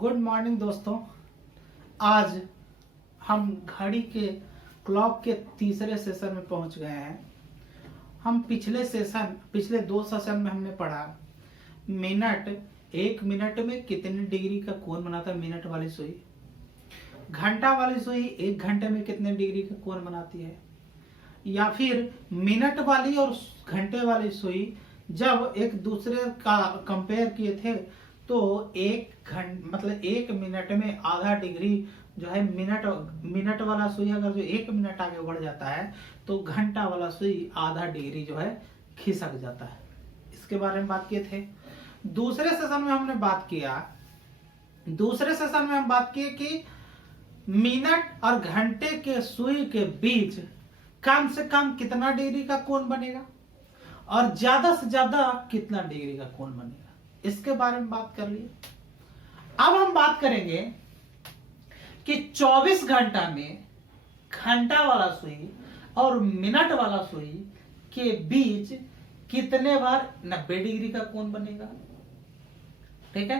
Good morning दोस्तों। आज हम घड़ी के क्लॉक के तीसरे सेशन में पहुंच गए हैं। हम पिछले दो सेशन में हमने पढ़ा एक मिनट में कितने डिग्री का कोण बनाता है मिनट वाली सुई। घंटा वाली सुई एक घंटे में कितने डिग्री का कोण बनाती है। या फिर मिनट वाली और घंटे वाली सुई जब एक दूसरे का कंपेयर किए थे तो एक मिनट में आधा डिग्री जो है मिनट वाला सुई अगर जो एक मिनट आगे बढ़ जाता है तो घंटा वाला सुई आधा डिग्री जो है खिसक जाता है। इसके बारे में बात किए थे। दूसरे सेशन में हम बात किए कि मिनट और घंटे के सुई के बीच कम से कम कितना डिग्री का कोण बनेगा और ज्यादा से ज्यादा कितना डिग्री का कोण बनेगा, इसके बारे में बात कर लिए। अब हम बात करेंगे कि 24 घंटा में घंटा वाला सुई और मिनट वाला सुई के बीच कितने बार 90 डिग्री का कोण बनेगा। ठीक है,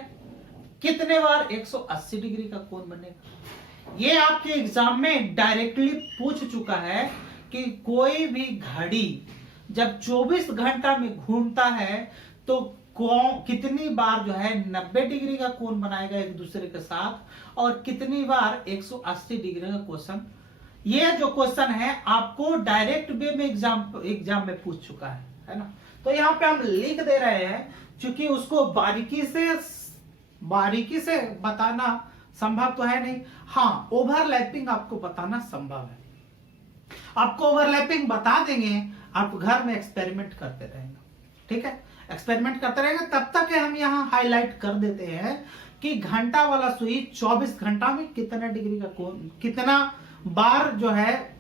कितने बार 180 डिग्री का कोण बनेगा। ये आपके एग्जाम में डायरेक्टली पूछ चुका है कि कोई भी घड़ी जब 24 घंटा में घूमता है तो कितनी बार जो है 90 डिग्री का कोण बनाएगा एक दूसरे के साथ और कितनी बार 180 डिग्री का क्वेश्चन। ये जो क्वेश्चन है आपको डायरेक्ट वे में एग्जाम में पूछ चुका है ना। तो यहाँ पे हम लिख दे रहे हैं क्योंकि उसको बारीकी से बताना संभव तो है नहीं। हाँ, ओवरलैपिंग आपको बताना संभव है। आपको ओवरलैपिंग बता देंगे, आप घर में एक्सपेरिमेंट करते रहेंगे। ठीक है, एक्सपेरिमेंट करते रहेंगे तब तक हम यहाँ हाईलाइट कर देते हैं कि घंटा वाला सुई 24 घंटा में कितना डिग्री का कोण, कितना बार जो है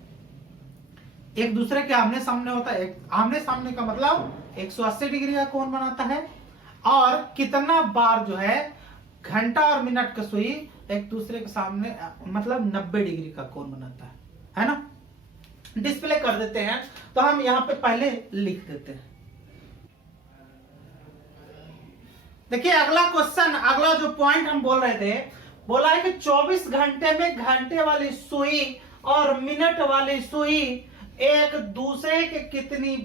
एक दूसरे के आमने सामने होता है। आमने सामने का मतलब 180 डिग्री का कोण बनाता है और कितना बार जो है घंटा और मिनट का सुई एक दूसरे के सामने मतलब 90 डिग्री का कोण बनाता है ना। डिस्प्ले कर देते हैं तो हम यहाँ पे पहले लिख देते हैं। देखिए अगला क्वेश्चन, अगला जो पॉइंट हम बोल रहे थे, बोला है कि 24 घंटे में घंटे वाली सुई और मिनट वाली सुई एक दूसरे से कितनी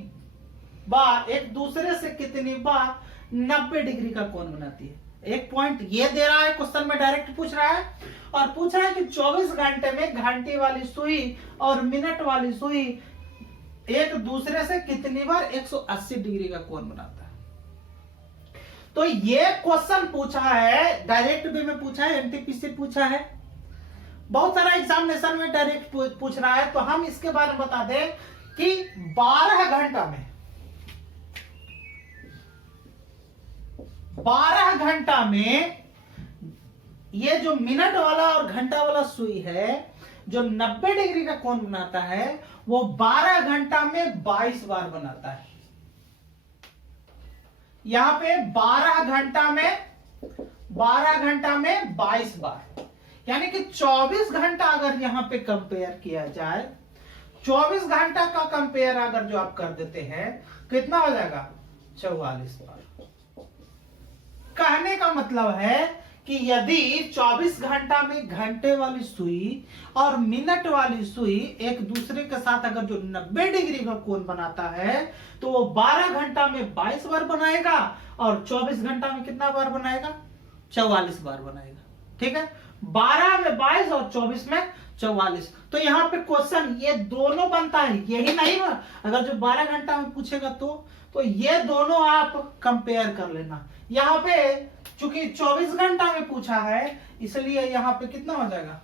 बार 90 डिग्री का कोण बनाती है। एक पॉइंट ये दे रहा है, क्वेश्चन में डायरेक्ट पूछ रहा है और पूछ रहा है कि 24 घंटे में घंटे वाली सुई और मिनट वाली सुई एक दूसरे से कितनी बार 180 डिग्री का कोण बनाता है। तो ये क्वेश्चन पूछा है, डायरेक्ट वे में पूछा है, एनटीपी से पूछा है, बहुत सारा एग्जामिनेशन में डायरेक्ट पूछ रहा है। तो हम इसके बारे में बता दें कि 12 घंटा में ये जो मिनट वाला और घंटा वाला सुई है जो 90 डिग्री का कोण बनाता है वो 12 घंटा में 22 बार बनाता है। यहां पे 12 घंटा में 22 बार, यानी कि 24 घंटा अगर यहां पे कंपेयर किया जाए, 24 घंटा का कंपेयर अगर जो आप कर देते हैं कितना हो जाएगा 44 बार। कहने का मतलब है कि यदि 24 घंटा में घंटे वाली सुई और मिनट वाली सुई एक दूसरे के साथ अगर जो 90 डिग्री का कोण बनाता है तो वो 12 घंटा में 22 बार बनाएगा और 24 घंटा में कितना बार बनाएगा 44 बार बनाएगा। ठीक है, 12 में 22 और 24 में 44। तो यहाँ पे क्वेश्चन ये दोनों बनता है, यही नहीं ना। अगर जो 12 घंटा में पूछेगा तो ये दोनों आप कंपेयर कर लेना। यहाँ पे चूंकि 24 घंटा में पूछा है इसलिए यहाँ पे कितना हो जाएगा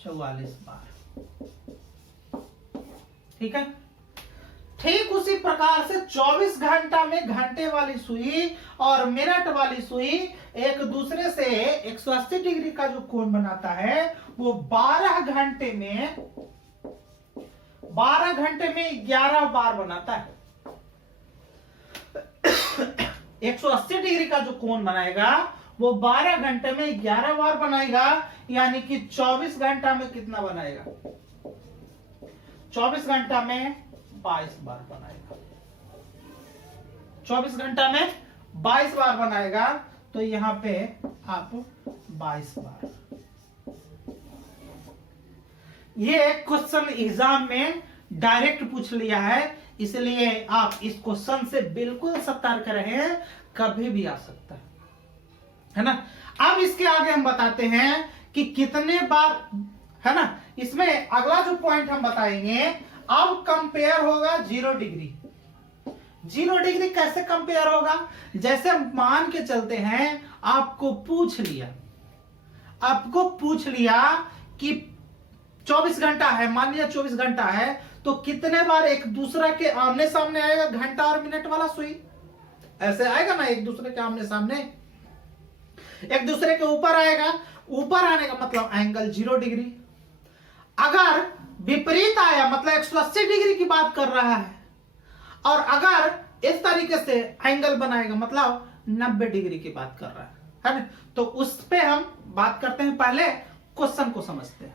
44 बार। ठीक है, ठीक उसी प्रकार से 24 घंटा में घंटे वाली सुई और मिनट वाली सुई एक दूसरे से 180 डिग्री का जो कोण बनाता है वो 12 घंटे में 11 बार बनाता है। 180 डिग्री का जो कोण बनाएगा वो 12 घंटे में 11 बार बनाएगा, यानी कि 24 घंटा में कितना बनाएगा 24 घंटा में 22 बार बनाएगा। 24 घंटा में 22 बार बनाएगा। तो यहाँ पे आप 22 बार। ये क्वेश्चन एग्जाम में डायरेक्ट पूछ लिया है, इसलिए आप इस क्वेश्चन से बिल्कुल सतर्क रहें, कभी भी आ सकता है ना। अब इसके आगे हम बताते हैं कि कितने बार, है ना। इसमें अगला जो पॉइंट हम बताएंगे, अब कंपेयर होगा 0 डिग्री। 0 डिग्री कैसे कंपेयर होगा? जैसे मान के चलते हैं आपको पूछ लिया कि 24 घंटा है, मान लिया 24 घंटा है, तो कितने बार एक दूसरे के आमने सामने आएगा घंटा और मिनट वाला सुई? ऐसे आएगा ना, एक दूसरे के आमने सामने, एक दूसरे के ऊपर आएगा। ऊपर आने का मतलब एंगल 0 डिग्री। अगर विपरीत आया मतलब 180 डिग्री की बात कर रहा है, और अगर इस तरीके से एंगल बनाएगा मतलब 90 डिग्री की बात कर रहा है ना। तो उस पे हम बात करते हैं, पहले क्वेश्चन को समझते हैं।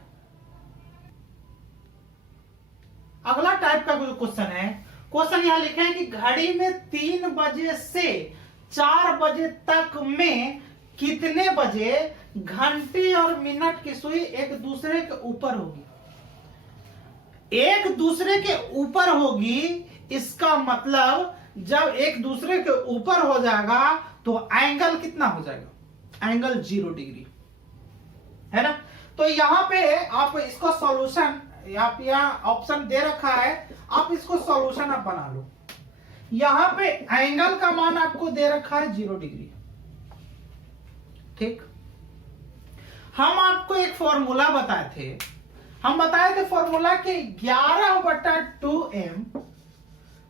अगला टाइप का जो क्वेश्चन है, क्वेश्चन यहां लिखे हैं कि घड़ी में 3 बजे से 4 बजे तक में कितने बजे घंटे और मिनट की सुई एक दूसरे के ऊपर होगी? एक दूसरे के ऊपर होगी, इसका मतलब जब एक दूसरे के ऊपर हो जाएगा तो एंगल कितना हो जाएगा? एंगल 0 डिग्री, है ना। तो यहां पे आप इसको सॉल्यूशन, आप यहाँ ऑप्शन दे रखा है, आप इसको सॉल्यूशन आप बना लो। यहां पे एंगल का मान आपको दे रखा है 0 डिग्री, ठीक। हम आपको एक फॉर्मूला बताए थे, फॉर्मूला के 11/2m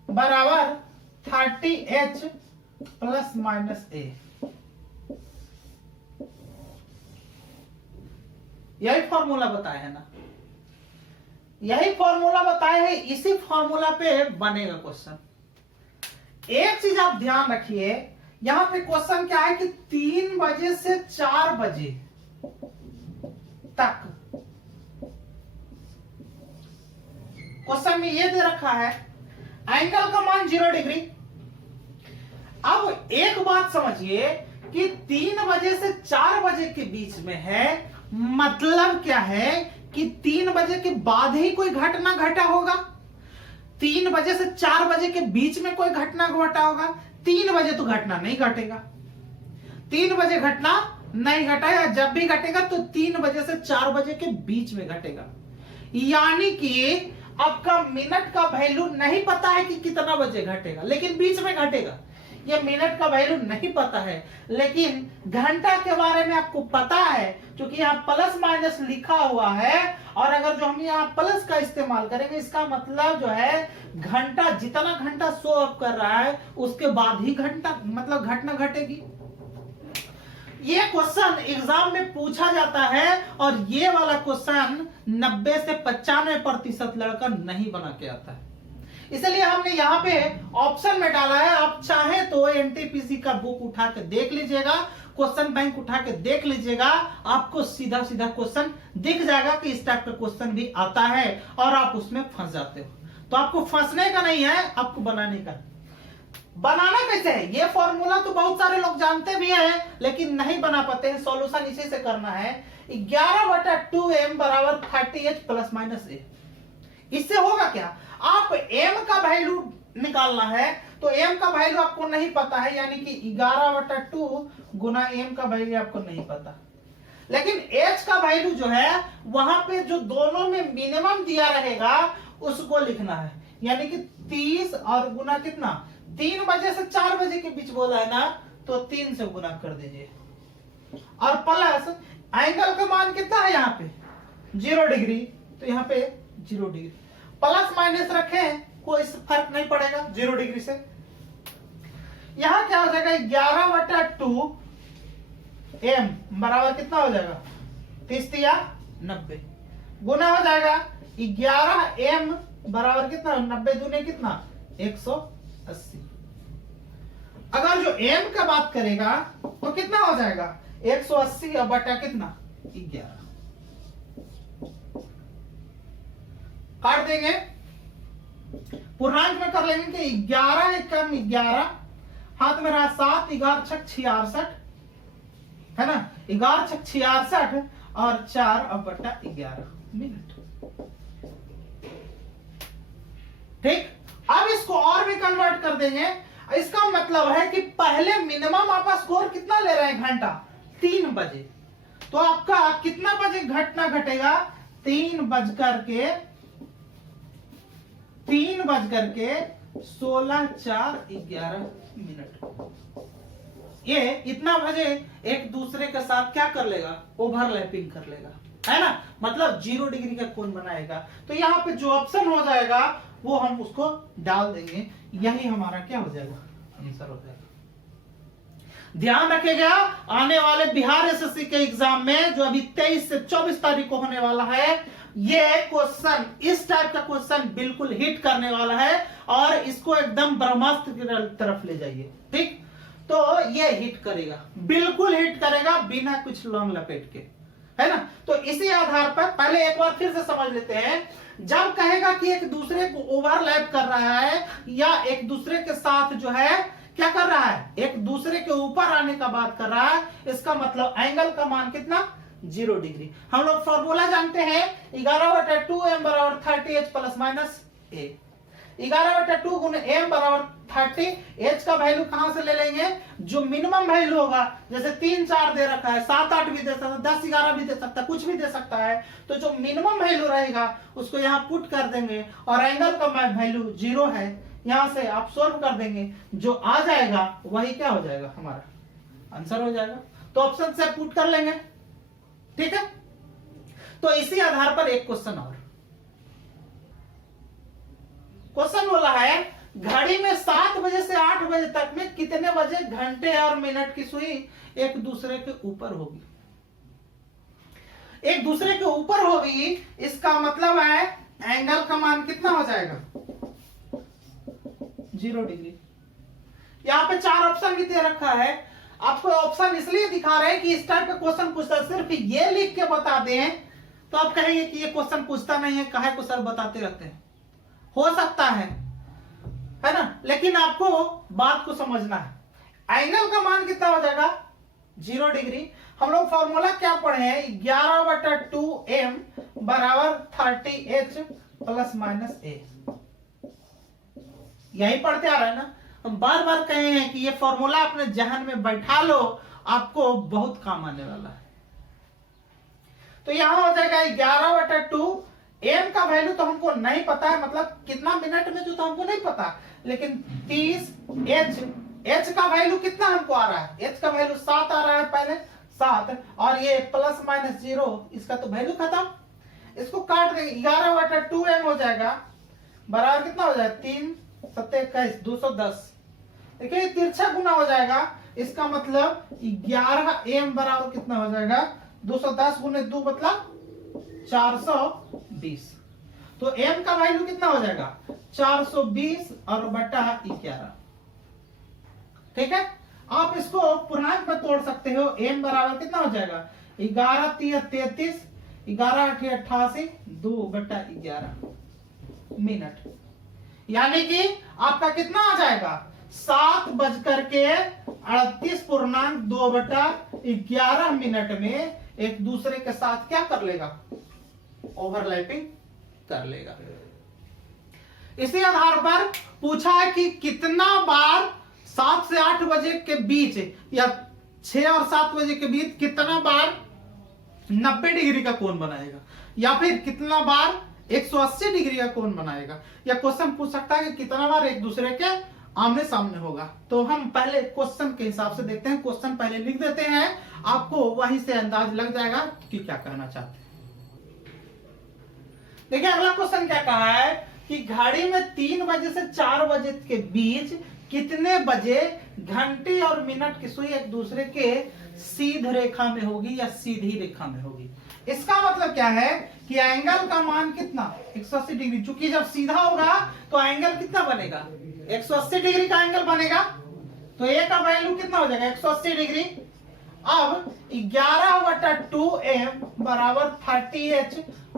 बराबर 30h प्लस माइनस a। यही फॉर्मूला बताया है ना, यही फॉर्मूला बताया है, इसी फॉर्मूला पे बनेगा क्वेश्चन। एक चीज आप ध्यान रखिए, यहां पे क्वेश्चन क्या है कि 3 बजे से 4 बजे तक, क्वेश्चन में ये दे रखा है एंगल का मान 0 डिग्री। अब एक बात समझिए कि 3 बजे से 4 बजे के बीच में है, मतलब क्या है कि 3 बजे के बाद ही कोई घटना घटा होगा। 3 बजे से 4 बजे के बीच में कोई घटना घटा होगा, 3 बजे तो घटना नहीं घटेगा। 3 बजे घटना नहीं घटेगा, जब भी घटेगा तो 3 बजे से 4 बजे के बीच में घटेगा। यानी कि आपका मिनट का वैल्यू नहीं पता है कि कितना बजे घटेगा, लेकिन बीच में घटेगा। ये मिनट का वैल्यू नहीं पता है, लेकिन घंटा के बारे में आपको पता है, क्योंकि यहाँ प्लस माइनस लिखा हुआ है। और अगर जो हम यहाँ प्लस का इस्तेमाल करेंगे, इसका मतलब जो है घंटा, जितना घंटा शो अप कर रहा है उसके बाद ही घंटा मतलब घटना घटेगी। ये क्वेश्चन एग्जाम में पूछा जाता है, और ये वाला क्वेश्चन 90 से 95% लड़का नहीं बना के आता है। इसलिए हमने यहाँ पे ऑप्शन में डाला है। आप चाहे तो एनटीपीसी का बुक उठा के देख लीजिएगा, क्वेश्चन बैंक उठा के देख लीजिएगा, आपको सीधा सीधा क्वेश्चन दिख जाएगा कि इस टाइप का क्वेश्चन भी आता है, और आप उसमें फंस जाते हो। तो आपको फंसने का नहीं है, आपको बनाने का। बनाना कैसे है? ये फॉर्मूला तो बहुत सारे लोग जानते भी हैं, लेकिन नहीं बना पाते हैं। सॉल्यूशन इसी से करना है। 11/2m बराबर 30h प्लस माइनस a। इससे होगा क्या? आप m का वैल्यू निकालना है, तो m का वैल्यू आपको नहीं पता है, यानी कि 11/2 गुना m का वैल्यू आपको नहीं पता। लेकिन h का वैल्यू जो है, वहां पे जो दोनों में मिनिमम दिया रहेगा उसको लिखना है, यानी कि 30 और गुना कितना, 3 बजे से 4 बजे के बीच बोला है ना, तो 3 से गुना कर दीजिए। और प्लस एंगल का मान कितना है यहाँ पे 0 डिग्री, तो यहाँ पे 0 डिग्री। प्लस माइनस रखे कोई फर्क नहीं पड़ेगा 0 डिग्री से। यहाँ क्या हो जाएगा 11/2m बराबर कितना हो जाएगा 30 या 90, गुना हो जाएगा 11m बराबर कितना 90 दूने कितना 180। अगर जो m का बात करेगा तो कितना हो जाएगा 180 और बटा कितना 11। काट देंगे, पूर्णांक में कर लेंगे कि 11 एकम 11, हाथ में रहा 7, 11 छक 66, है ना, 11 छक 66 और 4/11 मिनट। ठीक, अब इसको और भी कन्वर्ट कर देंगे। इसका मतलब है कि पहले मिनिमम आप स्कोर कितना ले रहे हैं, घंटा, 3 बजे। तो आपका कितना बजे घटना घटेगा, 3:16 मिनट। ये इतना बजे एक दूसरे के साथ क्या कर लेगा, ओवरलैपिंग कर लेगा, है ना, मतलब 0 डिग्री का कोण बनाएगा। तो यहाँ पे जो ऑप्शन हो जाएगा वो हम उसको डाल देंगे, यही हमारा क्या हो जाएगा, आंसर हो जाएगा। ध्यान रखिएगा, आने वाले बिहार एसएससी के एग्जाम में जो अभी 23 से 24 तारीख को होने वाला है, ये क्वेश्चन, इस टाइप का क्वेश्चन बिल्कुल हिट करने वाला है और इसको एकदम ब्रह्मास्त्र की तरफ ले जाइए। ठीक, तो ये हिट करेगा, बिल्कुल हिट करेगा, बिना कुछ लॉन्ग लपेट के, है ना। तो इसी आधार पर पहले एक बार फिर से समझ लेते हैं। जब कहेगा कि एक दूसरे को ओवरलैप कर रहा है या एक दूसरे के साथ जो है क्या कर रहा है, एक दूसरे के ऊपर आने का बात कर रहा है, इसका मतलब एंगल का मान कितना, 0 डिग्री। हम लोग फॉर्मूला जानते हैं, 11/2m = 30h ± a। 11/2 गुने m = 30। h का वैल्यू कहां से ले लेंगे, जो मिनिमम वैल्यू होगा, जैसे 3 4 दे रखा है, 7 8 भी दे सकता है, 10 11 भी दे सकता है, कुछ भी दे सकता है। तो जो मिनिमम वैल्यू रहेगा उसको यहाँ पुट कर देंगे और एंगल का वैल्यू 0 है, यहां से आप सोल्व कर देंगे, जो आ जाएगा वही क्या हो जाएगा, हमारा आंसर हो जाएगा। तो ऑप्शन से पुट कर लेंगे, ठीक है। तो इसी आधार पर एक क्वेश्चन और, क्वेश्चन बोला है घड़ी में 7 बजे से 8 बजे तक में कितने बजे घंटे और मिनट की सुई एक दूसरे के ऊपर होगी। एक दूसरे के ऊपर होगी, इसका मतलब है एंगल का मान कितना हो जाएगा, 0 डिग्री। यहां पे 4 ऑप्शन भी दे रखा है। आपको ऑप्शन इसलिए दिखा रहे हैं कि इस टाइप का क्वेश्चन पूछता है, सिर्फ ये लिख के बता दें तो आप कहेंगे कि ये क्वेश्चन पूछता नहीं है, काहे को सर बताते रहते हैं। हो सकता है ना, लेकिन आपको बात को समझना है। एंगल का मान कितना हो जाएगा, 0 डिग्री। हम लोग फॉर्मूला क्या पढ़े हैं, 11/2m = 30h ± a। यही पढ़ते आ रहे हैं ना, हम बार बार कहे हैं कि ये फॉर्मूला अपने जहन में बैठा लो, आपको बहुत काम आने वाला है। तो यहां हो जाएगा 11/2, m का वैल्यू तो हमको नहीं पता है, मतलब कितना मिनट में जो तो हमको नहीं पता, लेकिन 30 h का वैल्यू कितना हमको आ रहा है, h का वैल्यू 7 आ रहा है, पहले 7 और ये ±0, इसका तो वैल्यू खत्म। इसको काट देंगे, 11/2m हो जाएगा बराबर कितना हो जाएगा, 3 7 21 210। देखिए तिरछा गुना हो जाएगा, इसका मतलब 11m बराबर कितना हो जाएगा, 210 गुने 2 मतलब 420। तो m का वैल्यू कितना हो जाएगा, 420 और बटा 11। ठीक है, आप इसको पूर्णांक में तोड़ सकते हो। m बराबर कितना हो जाएगा, 11 3 33, 11 8 88, 2/11 मिनट। यानी कि आपका कितना आ जाएगा, 7:38.2/11 मिनट में एक दूसरे के साथ क्या कर लेगा, ओवरलैपिंग कर लेगा। इसी आधार पर पूछा है कि कितना बार 7 से 8 बजे के बीच या 6 और 7 बजे के बीच कितना बार 90 डिग्री का कोण बनाएगा, या फिर कितना बार 180 डिग्री का कोण बनाएगा। या क्वेश्चन पूछ सकता है कि कितना बार एक दूसरे के आमने सामने होगा। तो हम पहले क्वेश्चन के हिसाब से देखते हैं, क्वेश्चन पहले लिख देते हैं, आपको वहीं से अंदाज लग जाएगा कि क्या कहना चाहते हैं। देखिए अगला क्वेश्चन क्या कहा है कि घड़ी में 3 बजे से 4 बजे के बीच कितने बजे घंटे और मिनट की सुई एक दूसरे के सीध रेखा में होगी या सीधी रेखा में होगी। इसका मतलब क्या है कि एंगल का मान कितना, 180 डिग्री। चूंकि जब सीधा होगा तो एंगल कितना बनेगा, 180 डिग्री का एंगल बनेगा। तो ए का वैल्यू कितना हो जाएगा, 180 डिग्री। अब 11/2m = 30h ±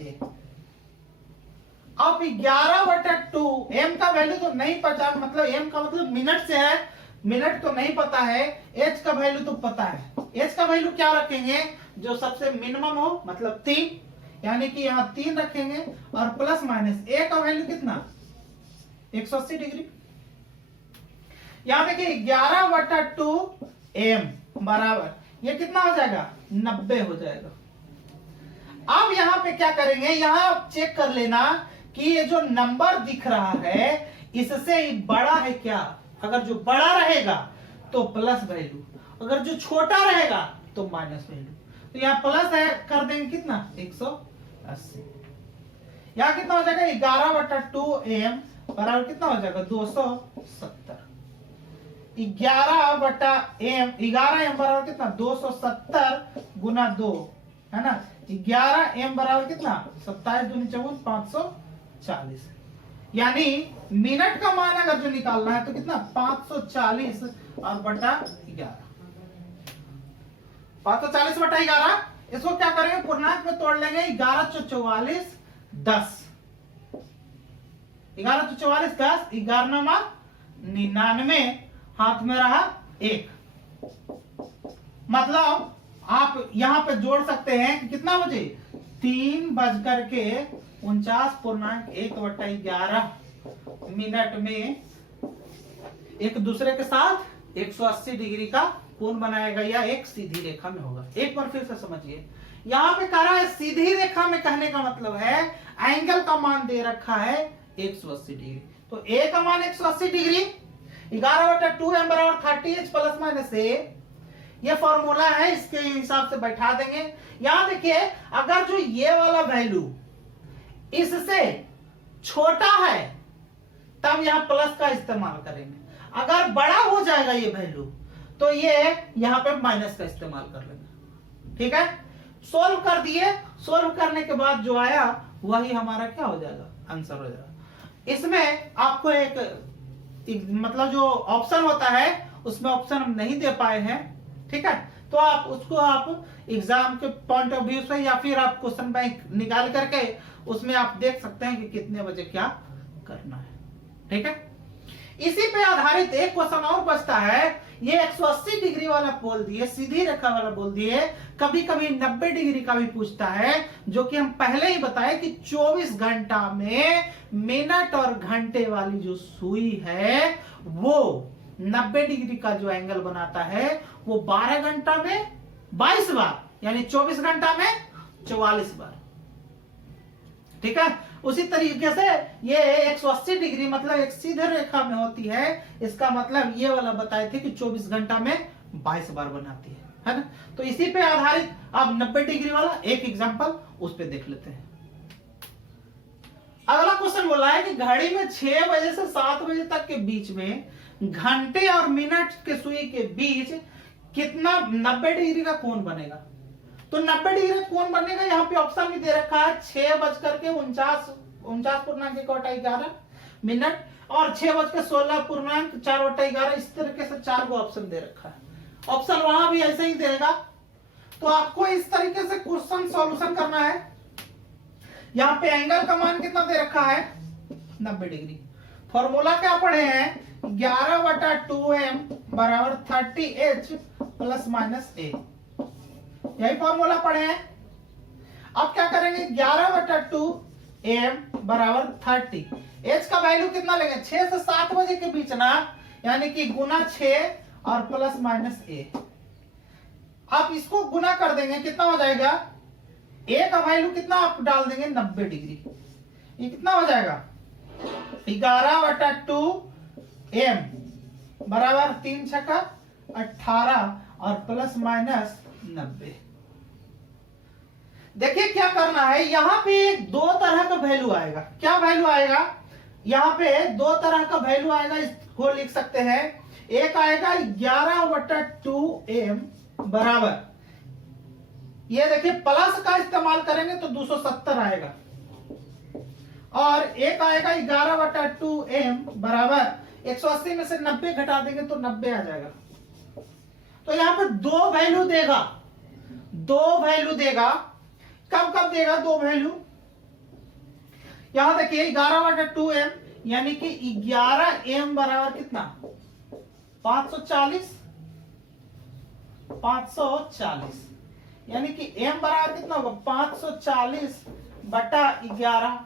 a। अब 11/2m का वैल्यू तो नहीं पता, मतलब m का मतलब मिनट से है, मिनट तो नहीं पता है, h का वैल्यू तो पता है। एच का वैल्यू क्या रखेंगे, जो सबसे मिनिमम हो, मतलब 3, यानी कि यहाँ 3 रखेंगे, और प्लस माइनस ए का वैल्यू कितना 180 डिग्री। यहां देखिए 11/2m बराबर ये कितना हो जाएगा 90 हो जाएगा। अब यहां पे क्या करेंगे, यहां चेक कर लेना कि ये जो नंबर दिख रहा है इससे बड़ा है क्या। अगर जो बड़ा रहेगा तो प्लस वैल्यू, अगर जो छोटा रहेगा तो माइनस वैल्यू। तो यहाँ प्लस है कर देंगे कितना 180। यहाँ कितना हो जाएगा 11/2m बराबर कितना हो जाएगा 270। 11/m बराबर कितना 270 गुना 2 है ना। 11m बराबर कितना 27 दूनी 54 540। यानी मिनट का मान अगर जो निकालना है तो कितना 540 और बटा 11। 540 बटा 11, इसको क्या करेंगे पूर्णांक में तोड़ लेंगे। 11 × 44 10, 11 × 44 10, 11 99, हाथ में रहा 1। मतलब आप यहां पे जोड़ सकते हैं कि कितना बजे 3:49.1/11 मिनट में एक दूसरे के साथ 180 डिग्री का कोण बनाएगा या एक सीधी रेखा में होगा। एक बार फिर से समझिए, यहां पे कह रहा है सीधी रेखा में, कहने का मतलब है एंगल का मान दे रखा है 180 डिग्री। तो ए का मान 180 डिग्री, 11/2m बराबर 30h प्लस माइनस ए, ये फॉर्मूला है, इसके हिसाब से बैठा देंगे। यहां देखिए अगर जो ये वाला वैल्यू इससे छोटा है तब यहां प्लस का इस्तेमाल करेंगे, अगर बड़ा हो जाएगा ये वैल्यू तो ये यहां पे माइनस का इस्तेमाल कर लेंगे। ठीक है, सोल्व कर दिए। सोल्व करने के बाद जो आया वही हमारा क्या हो जाएगा आंसर हो जाएगा। इसमें आपको एक मतलब जो ऑप्शन होता है उसमें ऑप्शन हम नहीं दे पाए हैं, ठीक है, तो आप उसको आप एग्जाम के पॉइंट ऑफ व्यू से या फिर आप क्वेश्चन बैंक निकाल करके उसमें आप देख सकते हैं कि कितने बजे क्या करना है। ठीक है, इसी पे आधारित एक क्वेश्चन और बचता है। ये 180 डिग्री वाला बोल दिए, सीधी रेखा वाला बोल दिए, कभी कभी 90 डिग्री का भी पूछता है, जो कि हम पहले ही बताए कि 24 घंटा में मिनट और घंटे वाली जो सुई है वो 90 डिग्री का जो एंगल बनाता है वो 12 घंटा में 22 बार, यानी 24 घंटा में 44 बार। ठीक है, उसी तरीके से ये 180 डिग्री मतलब एक सीधे रेखा में होती है, इसका मतलब ये वाला बताए थे कि 24 घंटा में 22 बार बनाती है ना। तो इसी पे आधारित अब 90 डिग्री वाला एक एग्जांपल उस पे देख लेते हैं। अगला क्वेश्चन बोला है कि घड़ी में 6 बजे से 7 बजे तक के बीच में घंटे और मिनट के सुई के बीच कितना 90 डिग्री का कोण बनेगा। तो 90 डिग्री का कोण बनेगा, यहाँ पे ऑप्शन भी दे रखा है 6:49.11 मिनट और 6:16.4/11, इस तरीके से 4 को ऑप्शन दे रखा है। ऑप्शन वहां भी ऐसे ही देगा, तो आपको इस तरीके से क्वेश्चन सॉल्यूशन करना है। यहाँ पे एंगल का मान कितना दे रखा है 90 डिग्री। फॉर्मूला क्या पढ़े हैं 11/2m बराबर 30h प्लस माइनस ए, यही फॉर्मूला पढ़े हैं। अब क्या करेंगे 11/2m बराबर 30, h का वैल्यू कितना लेंगे 6 से 7 बजे के बीच ना, यानी कि गुना 6 और प्लस माइनस ए। आप इसको गुना कर देंगे कितना हो जाएगा, a का वैल्यू कितना आप डाल देंगे 90 डिग्री, ये कितना हो जाएगा 11/2m बराबर 3 छक्का 18 और प्लस माइनस 90। देखिए क्या करना है, यहां पे दो तरह का वैल्यू आएगा। क्या वैल्यू आएगा, यहां पे दो तरह का वैल्यू आएगा, इसको लिख सकते हैं। एक आएगा 11/2m बराबर, ये देखिए प्लस का इस्तेमाल करेंगे तो 270 आएगा, और एक आएगा 11/2m बराबर 180 में से 90 घटा देंगे तो 90 आ जाएगा। तो यहां पे दो वैल्यू देगा, कब कब देगा दो वैल्यू। यहां देखिए 11/2m यानी कि 11m बराबर कितना 540, 540, यानी कि m बराबर कितना होगा 540/11,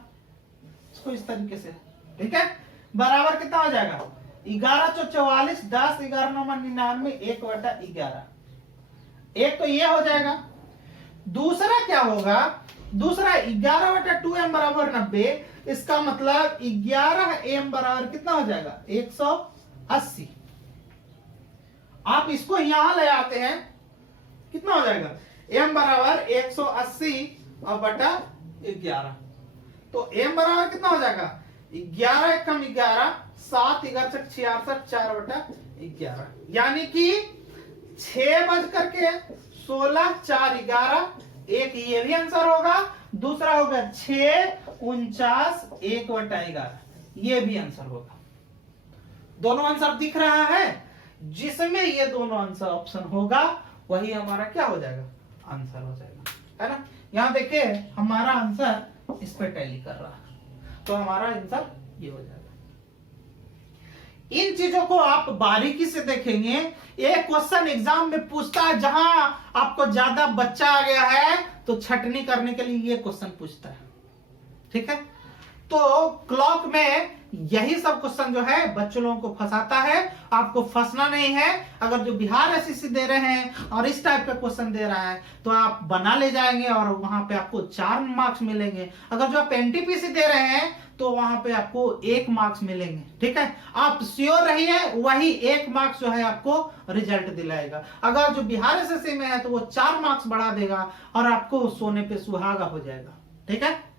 इसको इस तरीके से, ठीक है, बराबर कितना हो जाएगा 11×44, 10, 11, 9, 99, 1/11। एक तो ये हो जाएगा। दूसरा क्या होगा, दूसरा 11/2m बराबर 90, इसका मतलब 11m बराबर कितना हो जाएगा 180। आप इसको यहां ले आते हैं, कितना हो जाएगा m बराबर 180/11, तो m बराबर कितना हो जाएगा 11 कम 11, 7 11 66, 4/11, यानी कि 6:16, 4 11, एक ये भी आंसर होगा, दूसरा होगा 6:49, 1/11, ये भी आंसर होगा। दोनों आंसर दिख रहा है, जिसमें ये दोनों आंसर ऑप्शन होगा वही हमारा क्या हो जाएगा आंसर हो जाएगा, है ना। यहां देखिए हमारा आंसर इस पे टैली कर रहा है, तो हमारा आंसर ये हो जाएगा। इन चीजों को आप बारीकी से देखेंगे। एक क्वेश्चन एग्जाम में पूछता है, जहां आपको ज्यादा बच्चा आ गया है तो छटनी करने के लिए ये क्वेश्चन पूछता है, ठीक है। तो क्लॉक में यही सब क्वेश्चन जो है बच्चों लोगों को फंसाता है, आपको फंसना नहीं है। अगर जो बिहार एसएससी दे रहे हैं और इस टाइप का क्वेश्चन दे रहा है तो आप बना ले जाएंगे और वहां पे आपको 4 मार्क्स मिलेंगे। अगर जो आप एनटीपीसी दे रहे हैं तो वहां पे आपको 1 मार्क्स मिलेंगे, ठीक है। आप श्योर रहिए, वही 1 मार्क्स जो है आपको रिजल्ट दिलाएगा। अगर जो बिहार एसएससी में है तो वो 4 मार्क्स बढ़ा देगा और आपको सोने पे सुहागा हो जाएगा, ठीक है।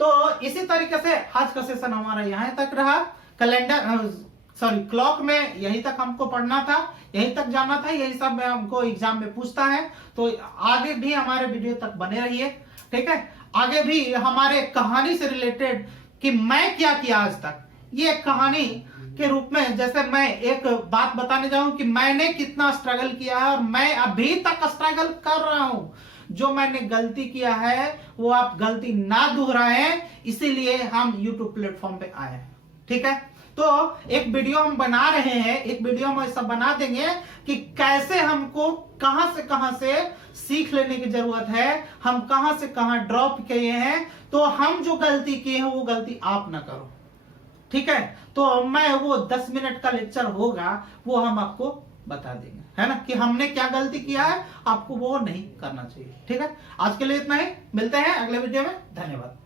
तो इसी तरीके से आज का सेशन हमारा यहां तक रहा। क्लॉक में यहीं तक हमको पढ़ना था, यहीं तक जाना था, यही सब में हमको एग्जाम में पूछता है। तो आगे भी हमारे वीडियो तक बने रहिए, ठीक है। आगे भी हमारे कहानी से रिलेटेड कि मैं क्या किया आज तक, ये कहानी के रूप में, जैसे मैं एक बात बताने जाऊं कि मैंने कितना स्ट्रगल किया है और मैं अभी तक स्ट्रगल कर रहा हूं। जो मैंने गलती किया है वो आप गलती ना दोहराएं, इसीलिए हम YouTube प्लेटफॉर्म पे आए हैं, ठीक है। तो एक वीडियो हम बना रहे हैं, एक वीडियो हम ऐसा बना देंगे कि कैसे हमको कहां से सीख लेने की जरूरत है, हम कहां से कहां ड्रॉप किए हैं, तो हम जो गलती किए हैं वो गलती आप ना करो, ठीक है। तो मैं वो 10 मिनट का लेक्चर होगा, वो हम आपको बता देंगे, है ना, कि हमने क्या गलती किया है, आपको वो नहीं करना चाहिए, ठीक है। आज के लिए इतना ही, मिलते हैं अगले वीडियो में, धन्यवाद।